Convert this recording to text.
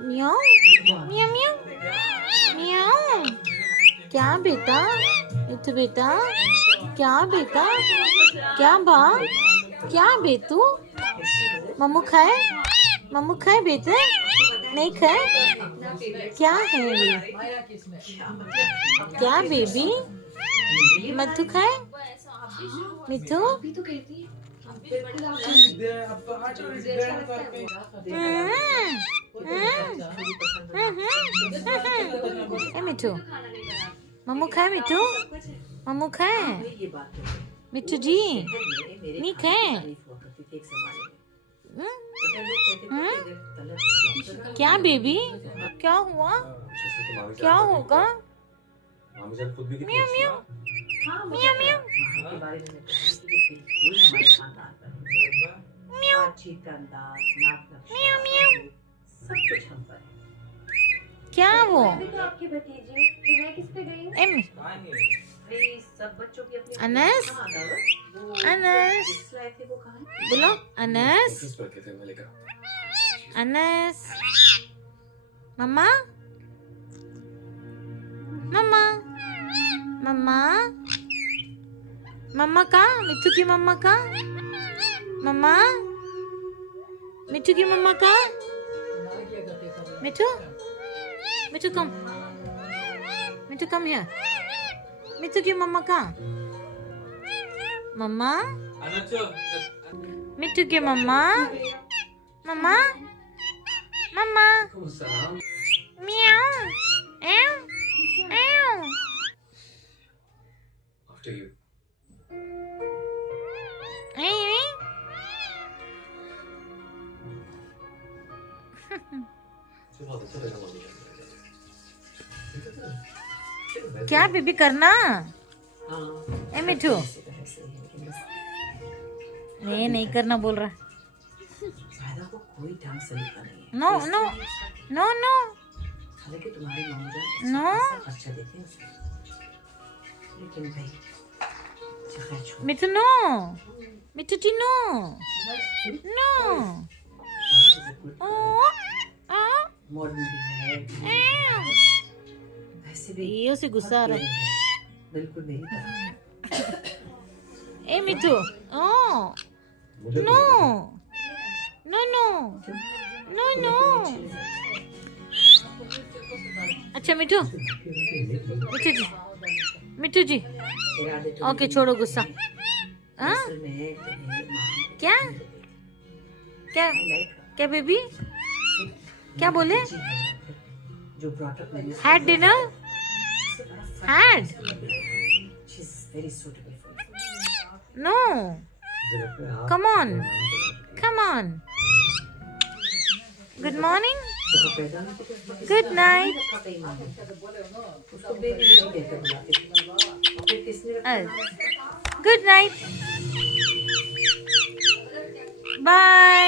म्याऊ म्याऊ म्याऊ म्याऊ। क्या बेटा? मिठू बेटा क्या बेटा? क्या बा? क्या बेटू? मम्मू खाए? मम्मू खाए बेटे? नहीं खाए? क्या है ये? क्या बेबी? मिठू खाए? मिठू? ए मिठू, मम्मू खाए? मिठू मम्मू खाए? मिठू जी नहीं खाए? क्या बेबी? क्या हुआ? क्या होगा? म्याऊ म्याऊ म्याऊ म्याऊ म्याऊ म्याऊ। क्या वो? आपकी भतीजी मैं किस पे गई? एम सब बच्चों की अपनी अनस अनस बोलो अनस अनस। मम्मा मम्मा मम्मा मम्मा का? मिठू की मम्मा का? मम्मा मिठू की मम्मा का? मिठू मिठू कम, मिठू कम हियर। मिठू की मम्मा का? मम्मा मिठू की मम्मा? मम्मा मम्मा म्याऊ एव एव। After you. क्या बेबी करना? ए मिठू नहीं करना बोल रहा। को कोई ढंग से लिखा नहीं है। नो नो नो नो हालांकि तुम्हारी नो। अच्छा देते हैं उसे, लेकिन भाई मिठू नो, मिठू जी नो नो। मॉडर्न भी है, वैसे भी ये उसे गुस्सा आ रहा है। बिल्कुल मेरी तरह। ए Mithu oh no no no no no. अच्छा मिठू, मिठू जी, मिठू जी ओके छोड़ो गुस्सा। हाँ क्या क्या क्या बेबी क्या बोले? जो brought up in had dinner had very suitable for you. No come on come on. Good morning good night. उसको बेबी नहीं कहते बुलाते, फिर किसने गुड नाइट बाय।